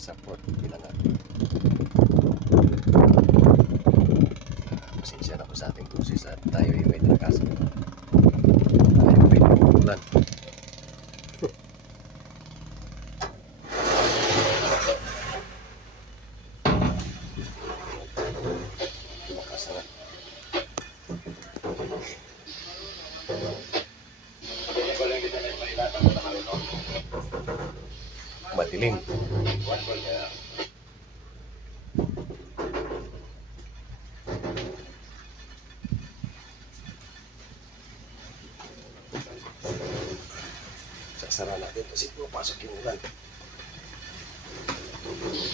support. Pinangat. Pasensya na po sa ating boses at tayo ay may trakasan. Tayo may umuulan. Madilim. Sasara natin kasi pumapasok yung ulan.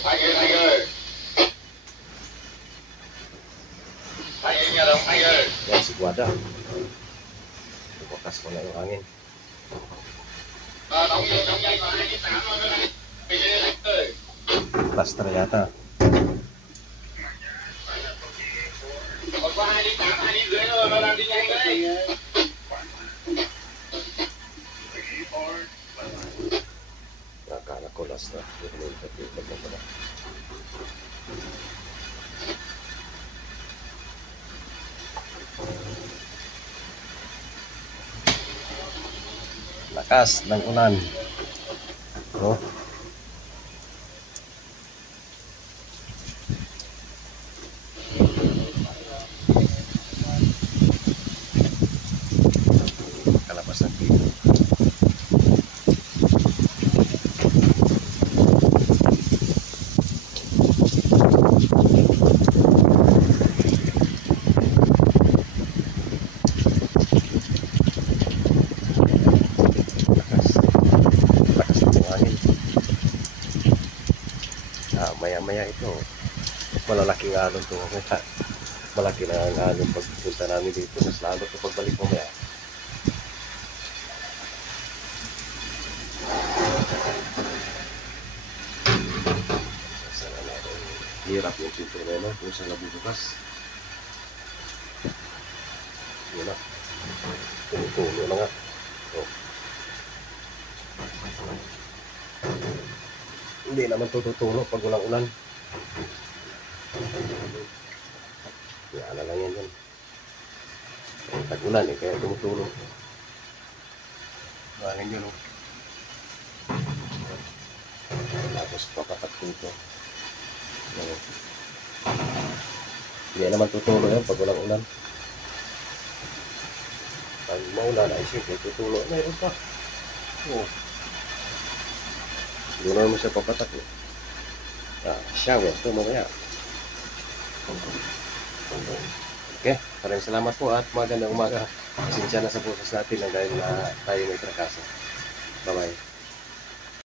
Tiger, tiger. Tiger nga daw, tiger. Yan si Guada. Bukas mo na yung hangin. Plaster yata. Nakakala ko last na. Lakas ng ulan. No? Kalabas ng pito. Maya-maya ito malalaking alon to. Malaki na ang alon pagpunta namin dito, mas lalo ito pagbalik mamaya. Sasara natin. Hirap yung pinto na yun kung saan nabubukas. Yun na, tumutulo na nga. Hindi naman tututulo pag walang ulan. Yan lang yan yan. Tag-ulan kaya tumutulo. Bangin yun. Tapos papatak dito. Hindi naman tutulo yan pag walang ulan. Pag maulan ay siyempre tutulo. Mayroon pa. Doon mo siya papatak eh. Shower ito mamaya. Okay, maraming salamat po at magandang umaga. Pasensya na sa boses natin dahil tayo may trakaso. Bye bye.